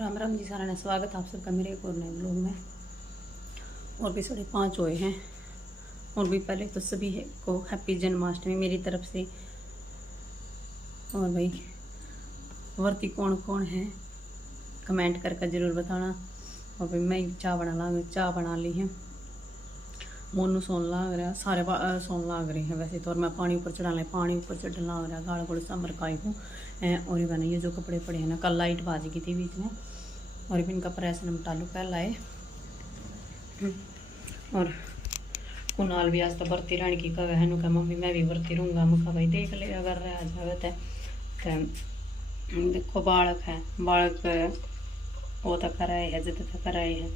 राम राम जी सारा ने स्वागत आप सबका मेरे एक और नए ब्लॉग में। और भी 5:30 हुए हैं। और भी पहले तो सभी को हैप्पी जन्माष्टमी मेरी तरफ से। और भाई वर्ती कौन कौन है कमेंट करके ज़रूर बताना। और भाई मैं चाय बना ली है। मोनू सोन लाग रहा, सारे सोन लाग रहे हैं वैसे तो। और मैं पानी ऊपर चढ़ने लाग रहा, गाड़ गुड़ समर काई हूँ। और ये मैंने ये जो कपड़े पड़े हैं ना, कल लाइट बाज गई थी बीच में। और इनका प्रेस निपटा लूँ पहला है। और कुनाल भी आज तो बरती रहने की कहे है नु, मम्मी मैं भी बरती रहूँगा। मुखा भाई देख ले अगर रह जावे तो देखो बालक है, बालक वो तो कराए है, जिद तो कराए है।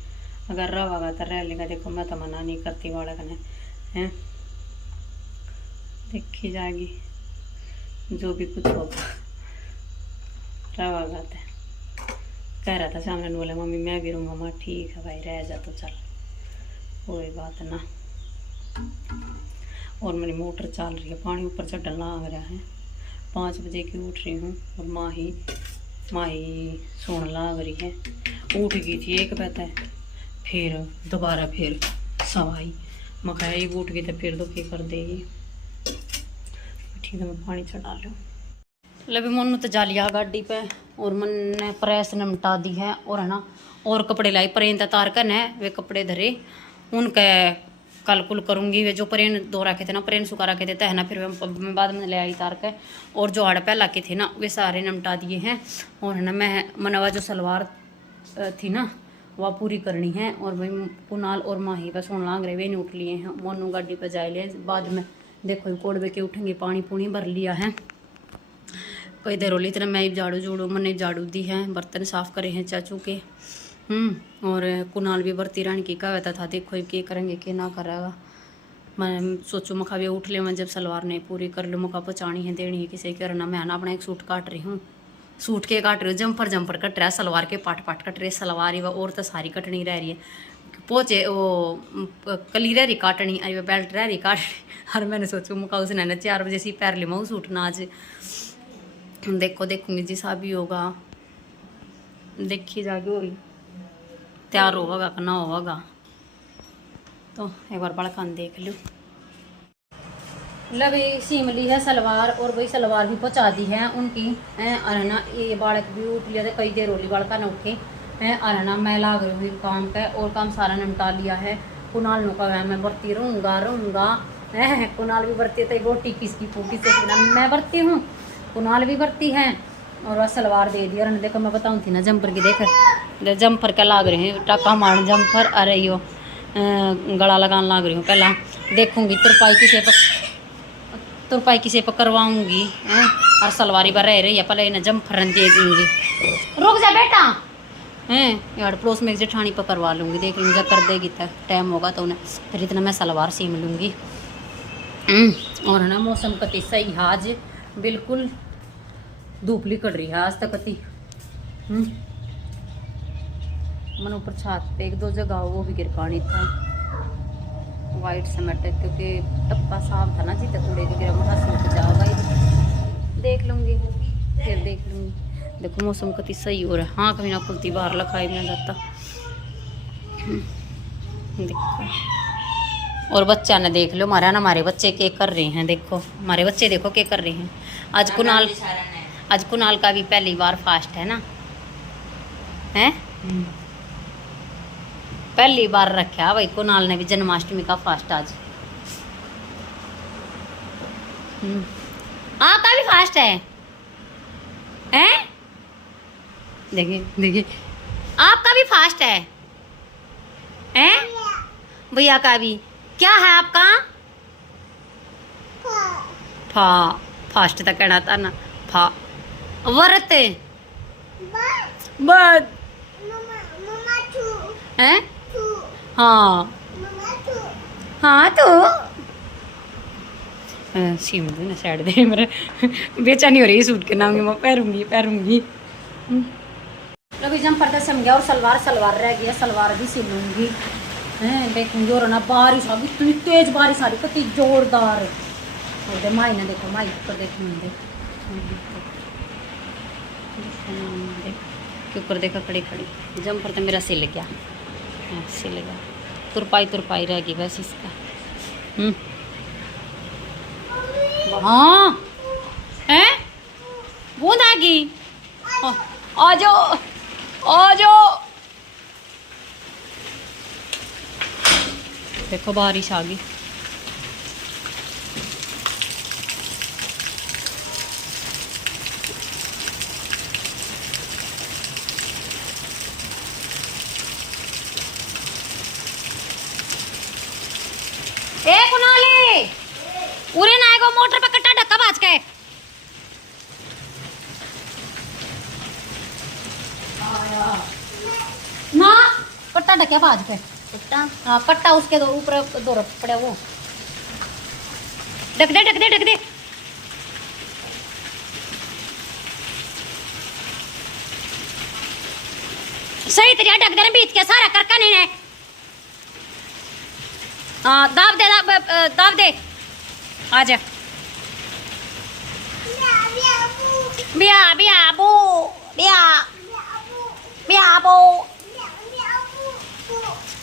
अगर रहोगा तो रह लेगा। देखो मैं तो मना नहीं करती बालक ने, हैं देखी जाएगी जो भी कुछ होगा। रहोगा तो कह रहा था सामने बोले मम्मी मैं भी रहूँगा। माँ ठीक है भाई रह जा तो चल, कोई बात ना। और मेरी मोटर चल रही है, पानी ऊपर चढ़ना आ रहा है। 5 बजे की उठ रही हूँ और माँ ही सोने लाग रही है। उठ गई थी 1 बजे, फिर दोबारा फिर सवाई मकाई उठ गई तो फिर दुखी कर देगी। ठीक है मैं पानी चढ़ा लूँ। लभी मनु तो जा लिया गाड़ी पे और मन ने प्रेस निपटा दी है। और है ना और कपड़े लाई परेन तार कर है वे कपड़े धरे उनके कल कुल करूँगी। वे जो परेन धो रखे थे ना, परेन सुखा रखे थे है ना, फिर मैं बाद में ले आई तार के। और जो आड़ पहला के थे ना वे सारे निपटा दिए हैं। और है ना मैं मनवा जो सलवार थी ना वह पूरी करनी है। और भाई कुनाल और माही बस सोन लाग रहे, वे नहीं उठ लिए हैं। मोनू गाड़ी पर जाए ले बाद में देखो कोड़बे के उठेंगे। पानी पूनी भर लिया है कोई देर होली तरह। मैं झाड़ू मैंने झाड़ू दी है, बर्तन साफ करे हैं चाचू के। और कुनाल भी बरती रानी की कहता था देखो ये करेंगे कि ना करेगा। मैं सोचूँ मखा भी उठ ले, मैं जब सलवार नहीं पूरी कर लूँ मखा पचानी है देनी है किसी के। ना मैं ना अपना एक सूट काट रही हूँ, सूट के काट रही हूँ, जम्पर कट रहा है, सलवार के पाट कट रहे। सलवार ही और तो सारी कटनी रह रही है। पोचे वो कली रह रही काटनी, अरे बेल्ट रह रही काटनी। और मैंने सोचूँ मखा उसने ना 4 बजे से पैर ले मैं सूट ना आज देखूंगी जी सा भी होगा, देखी जाके होगी तैयार होगा कि ना होगा। तो एक बार बड़कान देख लो। लवी सीम ली है सलवार और वही सलवार भी पहुँचा दी है उनकी। और ना ये बालक भी उठ लिया था, कई देर होली बालका न उठे। और ना मैं लाग रही हूँ काम पे और काम सारा निपटा लिया है। कुनाल नु का मैं बरती रहूँगा। कुनाल भी बरती है, रोटी किसकी फूटी से मैं बरती हूँ, कुनाल भी बरती है। और वह सलवार दे दी। और देखो मैं बताऊँ थी ना जम्पर की, देख जम्पर क्या लाग रहे हैं, टाका मारन जम्पर। अरे यो गला लगान लाग रही हूँ। पहला देखूंगी तुरपाई किसे पर करवाऊंगी। और सलवारी पर रह रही है, पहले इन्हें जम्पर दे दूंगी। रुक जा बेटा, हैं यार पड़ोस में एक जेठानी पर करवा लूँगी, देख लूँगी जब कर देगी तब टाइम होगा तो उन्हें फिर इतना मैं सलवार सीम लूँगी। और है ना मौसम कति सही है आज, बिल्कुल धूप लिकड़ रही है आज तक कति। मन ऊपर छत पे 1-2 जगह वो भी गिर पानी था वाइट सीमेंट, क्योंकि टप्पा साफ था ना जी, तक कूड़े के गिरा महा सूख जाओगा। देख लूँगी फिर देख लूँगी। देखो मौसम कति सही हो रहा है। हाँ कभी ना खुलती बाहर लखाई में जाता। देखो और बच्चा ने देख लो हमारा ना, हमारे बच्चे क्या कर रहे हैं। देखो हमारे बच्चे देखो क्या कर रहे हैं। आज कुनाल का भी पहली बार फास्ट है ना, हैं पहली बार रखा भाई कुनाल ने भी जन्माष्टमी का फास्ट आज। आपका भी फास्ट है, हैं देखिए आपका भी फास्ट है, हैं भैया का भी। क्या है आपका फास्ट तक कहना था ना, व्रत बद हैं। हाँ तो सीम दो ना साइड दे, मेरे बेचैनी हो रही है सूट के नाम की। मैं पहरूंगी। जम्पर का सम गया और सलवार रह गया, सलवार भी सिलूंगी। देखूंगी। और ना बारिश आ गई, इतनी तेज बारिश आ रही, कितनी जोरदार। माई ना देखो, माई तो देखो के ऊपर देखा खड़ी खड़ी। जम्पर तो मेरा सिल गया, हाँ सिल गया, तुरपाई रह गई बस इसका। हाँ है बूंद आ गई, आ जाओ आ जाओ। देखो बारिश आ गई। ए कुनाली उरे ना आएगा, मोटर पे कट्टा ढक्का बाज के ना, कट्टा ढक्या बाज के कट्टा, हाँ कट्टा उसके दो ऊपर दो पड़े वो, ढक दे सही तरीके ढक देना, बीच के सारा करका नहीं है। हाँ दाब दे आजा।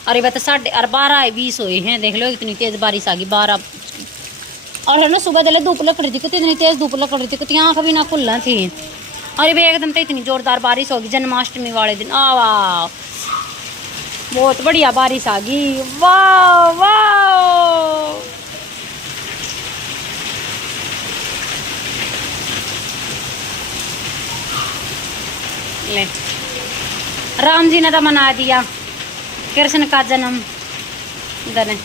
अरे बता 12:20 हुए हैं, देख लो इतनी तेज बारिश आ गई 12। और है ना सुबह दले धूप लग रही थी, कितनी तेज धूप लग रही थी, कितनी आँख भी ना खुलना थी। अरे भाई एकदम तो इतनी जोरदार बारिश होगी जन्माष्टमी वाले दिन। वाह बहुत बढ़िया बारिश आ गई, वाह वाह। ले राम जी ने तो मना दिया कृष्ण का जन्म दिन।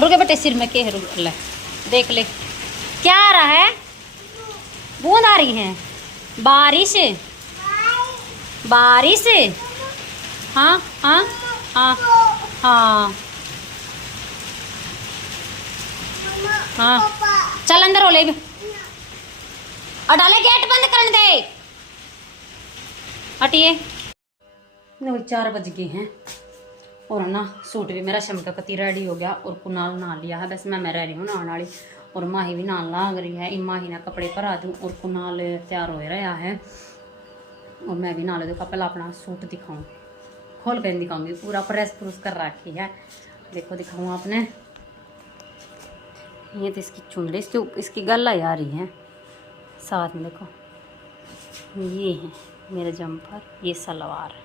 रुके बेटे सिर में के रुक ले, देख ले क्या आ रहा है, बूंद आ रही है, बारिश बारिश। हाँ हाँ हाँ हाँ हाँ चल अंदर हो ले और डाले, गेट बंद कर दे, हटिए। 4 बज गए हैं और ना सूट भी मेरा शमका कति रेडी हो गया और कुनाल नहा लिया है, बस मैं रह रही हूँ नहाने वाली और माही भी नहान लाग रही है। इन माही ने कपड़े भरा दूँ और कुनाल तैयार हो रहा है और मैं भी नहा ले दूँ। पहले अपना सूट दिखाऊँ, खोल कर दिखाऊंगी, पूरा प्रेस प्रूस कर रखी है, देखो दिखाऊँ आपने। ये तो इसकी चुनरी, इसकी गला आ रही है साथ में, देखो ये है मेरा जम्पर, ये सलवार।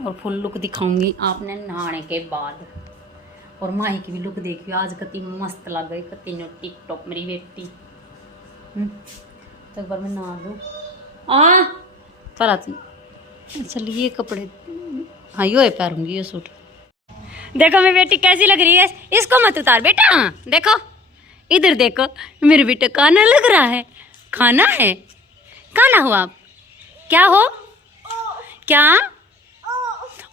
और फुल लुक दिखाऊंगी आपने नहाने के बाद। और माही की भी लुक देखियो आज कितनी मस्त लग गई, कितनी नो टिकटॉक मेरी बेटी। तो एक बार मैं नहा दूँ पर आती। चलिए कपड़े हाँ यो है पहनूंगी ये सूट। देखो मेरी बेटी कैसी लग रही है, इसको मत उतार बेटा, देखो इधर देखो मेरे बेटे खाना लग रहा है, खाना है, खाना हो आप, क्या हो, क्या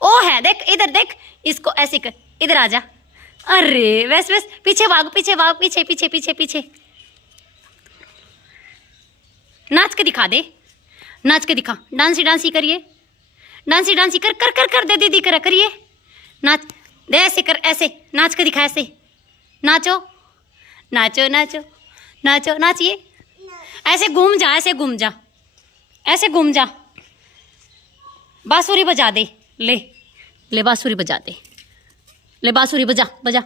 ओ है, देख इधर देख, इसको ऐसे कर, इधर आ जा। अरे वैस वैस पीछे भाग, पीछे भाग, पीछे पीछे पीछे पीछे। नाच के दिखा दे, नाच के दिखा, डांसी डांसी करिए, डांसी डांसी कर कर कर कर दे दीदी करा करिए, नाच दे, ऐसे कर, ऐसे नाच के दिखा, ऐसे नाचो नाचो नाचो नाचो, नाचिए, ऐसे घूम जा, ऐसे घूम जा, ऐसे घूम जा, बांसुरी बजा दे, ले ले बांसुरी बजा दे, ले बांसुरी बजा बजा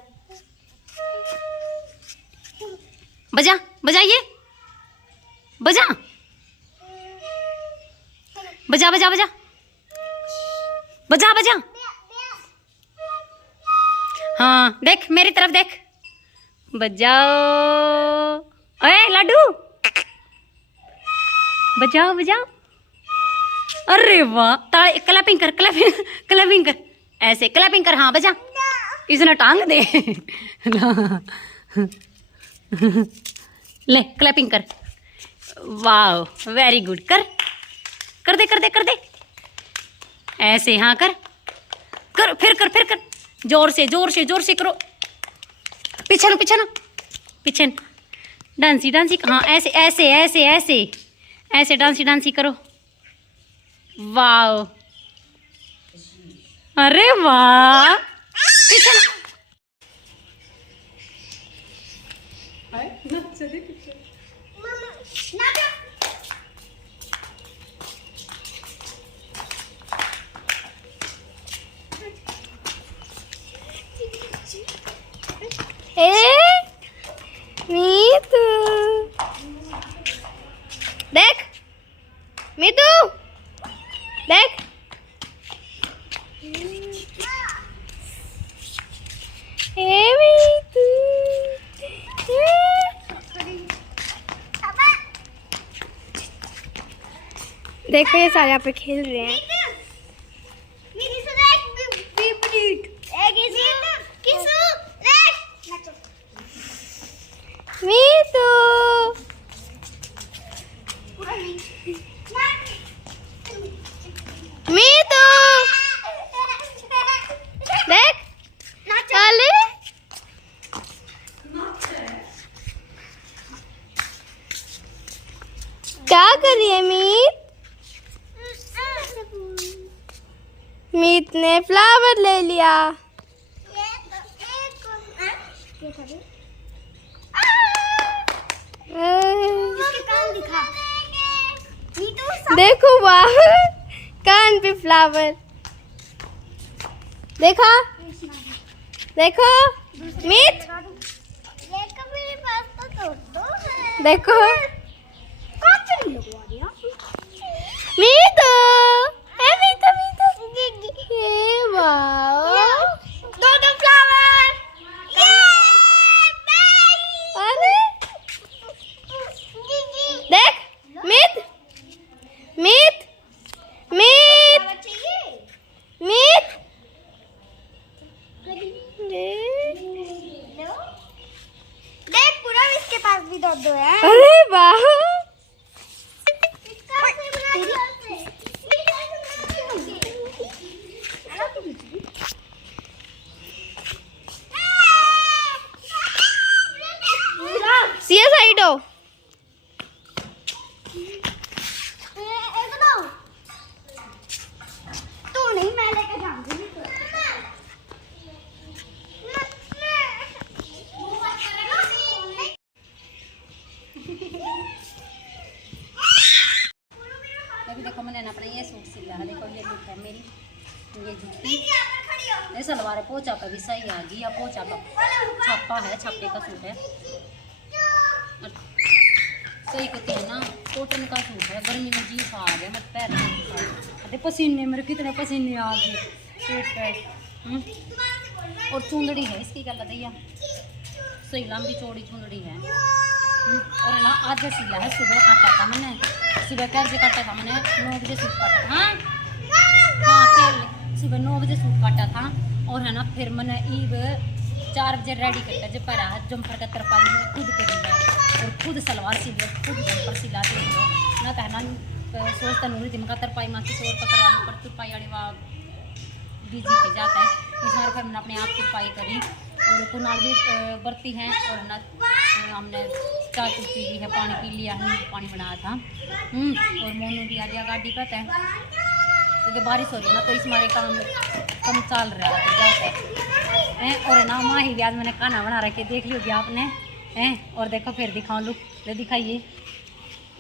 बजा, बजाइए, बजा बजा बजा बजा बजा बजा। हाँ देख मेरी तरफ देख, बजाओ। अरे लाडू बजाओ बजाओ। अरे वाह, ताली क्लैपिंग कर, क्लैपिंग क्लैपिंग कर, ऐसे क्लैपिंग कर। हाँ बजा, इसने टांग दे। ले क्लैपिंग कर। वाह वेरी गुड, कर कर दे कर दे कर दे ऐसे। हाँ कर कर, फिर कर फिर कर, जोर से जोर से जोर से करो। पीछे ना पीछे ना पीछे, डांसी डांसी। हाँ ऐसे ऐसे ऐसे ऐसे ऐसे डांसी डांसी करो। वाह, अरे वाह, पीछे ना। मीतू देख, मीतू देख। मीतू देखो ये सारे यहाँ पे खेल रहे हैं। मीतू मीतू देख, चले क्या कर रही है मीत? मीत ने फ्लावर ले लिया। देखो वाह, कान पे फ्लावर। देखो देखो मीत, देखो मीत, दो फ्लावर। अरे देख मीत, मीत मीत मीत, देख पूरा इसके पास भी दो है। अरे वाह, सीधा साइड हो। तू नहीं, मैं लेके जाऊंगी। अभी देखो मैंने अपना ये सूट सिला है। देखो ये लुक है मेरी, ये जूती, ये सलवार है। पोचा पे भी सही आ गई, या पोचा का छापा है, छापे का सूट है। सही कहते हैं ना, कॉटन का सूट है। गर्मी में जीप आ गया, मत पैर अरे पसीने मेरे, कितने पसीने आ गए पेट पे। और चुंदड़ी है इसकी, क्या भैया, सही लंबी चौड़ी चुंदड़ी है। और ना आज सिला है, सुबह काटा था मैंने, सुबह क्या बजे काटा था मैंने, 9 बजे सूट काटा। हाँ हाँ फिर सुबह 9 बजे सूट काटा था। और है ना फिर मैंने ईब 4 बजे रेडी करता, जब पहरा जम्पर का तरपाई मैंने खुद कर दिया, और खुद सलवार सिल, खुद जम्पर सिला दे ना। कहना सोचता नूरी दिन का तरपाई माँ की शोर का करवा पर तुरपाई वाली वहाँ बिजी की जाता है। इस बार फिर मैंने अपने आप तुरपाई करी, और कुनाल भी बरती हैं। और ना हमने चाय चूँ पी ली है, पानी पी लिया है, पानी बनाया था। और मोनू भी आ गया गाड़ी पे है, क्योंकि बारिश हो रही है ना, तो इस मारे काम कम चल रहा है। और ना माही भी आज मैंने खाना बना रखे, देख लियोगी आपने हैं। और देखो फिर दिखाऊँ लुक, ले दिखाइए,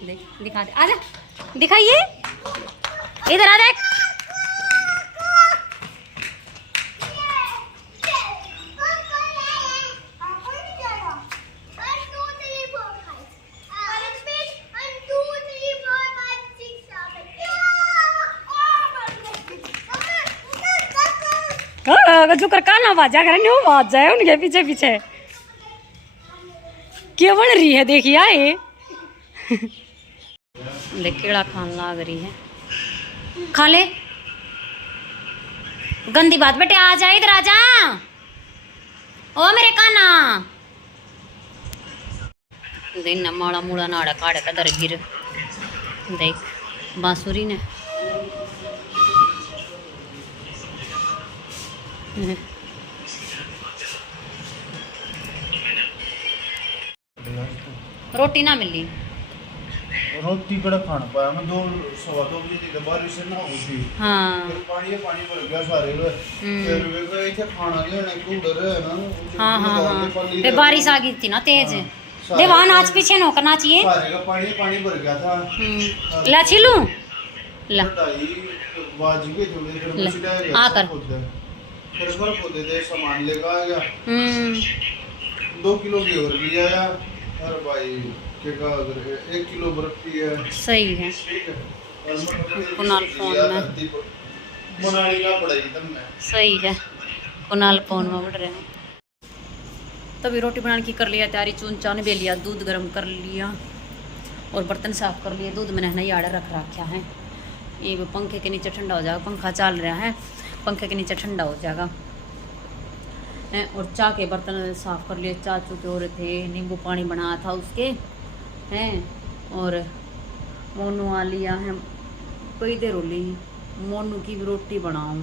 दिखा दे, आजा दिखाइए, इधर आ देख। जो कर काना बाजा करे नहीं, वो बाज जाए उनके पीछे पीछे। क्या बन रही है देखिए आए देख केड़ा खान लाग रही है। खा ले गंदी बात बेटे आ जा इधर आ जा ओ मेरे काना दिन माड़ा मूड़ा नाड़ा काड़ कदर गिर देख बांसुरी ने रोटी ना मिली रोटी कड़ा खाना पाया मैं 2:15 बजे तक बारिश ना हुई थी। हाँ फिर पानी भर गया सारे वे फिर वे को इथे खाना लेने को डर है ना। हाँ हाँ हाँ फिर बारिश आ गई थी ना तेज देवा नाच पीछे नो करना चाहिए सारे का पानी भर गया था। ला छिलू ला ढाई बाज के थोड़े फिर ले, मुझे गया आकर। फिर घर पौधे दे सामान लेकर आ गया 2 किलो की और भी आया और भाई के का अगर 1 किलो बर्फ की है सही है ठीक है कुणाल फोन में मनाली का पड़ेगी तब मैं सही है कुणाल फोन में बढ़ रहे हैं। तभी रोटी बनाने की कर लिया तैयारी चून चान भी लिया दूध गर्म कर लिया और बर्तन साफ कर लिए दूध मैंने नहीं आड़ा रख रखा है ये पंखे के नीचे ठंडा हो जाएगा पंखा चल रहा है पंखे के नीचे ठंडा हो जाएगा और चाय के बर्तन साफ कर लिए चाचू के और थे नींबू पानी बनाया था उसके हैं और मोनू आ लिया है कई देर हो ली मोनू की भी रोटी बनाऊँ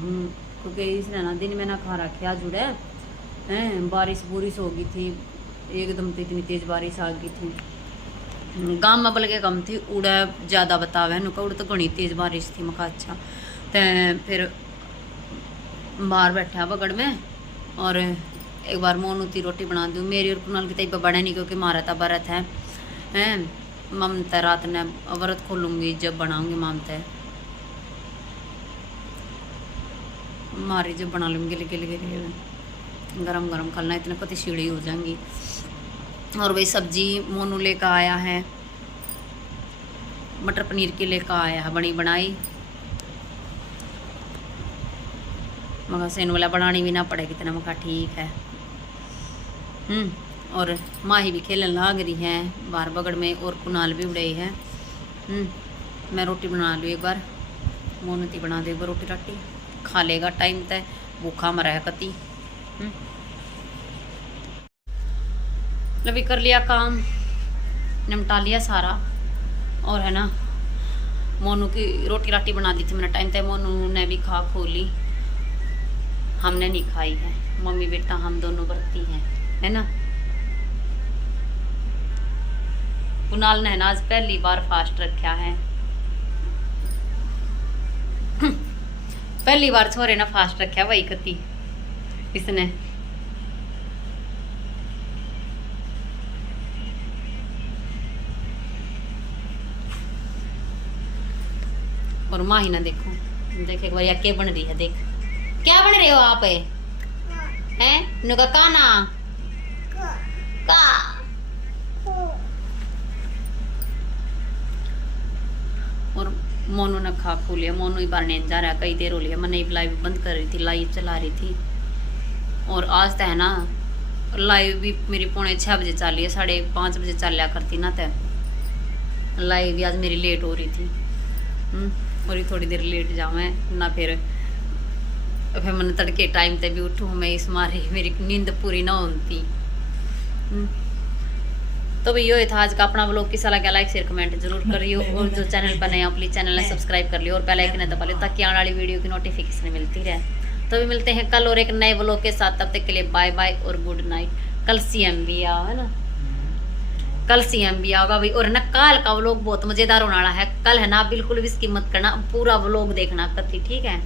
क्योंकि इसने ना दिन में ना खा रखा जुड़े हैं बारिश बुरिश हो गई थी एकदम तो इतनी तेज बारिश आ गई थी गाँव में बल्कि कम थी उड़ा ज़्यादा बतावे नुका उड़ तो घनी तेज बारिश थी मका अच्छा तो फिर बाहर बैठा बगड़ में और एक बार मोनू की रोटी बना दूँ मेरी और कुणाल की तई पर बड़े नहीं क्योंकि मारा था व्रत है ममता रात ने व्रत खोलूँगी जब बनाऊँगी ममता मारी जब बना लूँगी गिले गिले गिले गरम गरम खाना इतने कति सीढ़ी हो जाएंगी। और वही सब्जी मोनू लेकर आया है मटर पनीर की लेकर आया है बनी बनाई मगर सेन वाला बनानी भी ना पड़े कितना मका ठीक है। और माही भी खेलने लाग रही है बाहर बगड़ में और कुणाल भी उड़े है। मैं रोटी बना लूँ एक बार मोनती बना दे एक बार रोटी राटी खा लेगा टाइम तय भूखा मरा है कति। लभी कर लिया काम निपटा लिया सारा और है ना मोनू की रोटी राटी बना दी थी मैंने टाइम तय मोनू ने भी खा खोली हमने नहीं खाई है मम्मी बेटा हम दोनों बरती हैं है ना। कुणाल ने आज पहली बार फास्ट रखा है पहली बार छोरे ना फास्ट रखा वही कती इसने और माही ना देखो देख एक बार क्या बन रही है देख क्या बन रहे हो आप हैं नुका काना का और मोनू ने खा खू लिया मोनू ही बाहर नहीं जा रहा कई देर हो लिया मैंने लाइव बंद कर रही थी लाइव चला रही थी और आज तो है ना लाइव भी मेरी 6:45 बजे चल रही है 5:30 बजे चल लिया करती ना तो लाइव भी आज मेरी लेट हो रही थी और थोड़ी देर लेट जाऊँ ना फिर मैंने तड़के टाइम पे भी उठूँ मैं इस मारे मेरी नींद पूरी ना होती। तो भैया ये था आज का अपना व्लॉग किसा लगा लाइक शेयर कमेंट जरूर करियो और जो चैनल पर नया प्लीज चैनल ने सब्सक्राइब कर लियो और बेल आइकन दबा लियो ताकि आने वाली वीडियो की नोटिफिकेशन मिलती रहे। तो भी मिलते हैं कल और एक नए व्लॉग के साथ तब तक के लिए बाय बाय और गुड नाइट। कल सीएम भी आ है ना कल सीएम भी आएगा भाई और ना कल का व्लॉग बहुत मजेदार होने वाला है कल है ना बिल्कुल भी इसकी मत करना पूरा व्लॉग देखना कति ठीक है।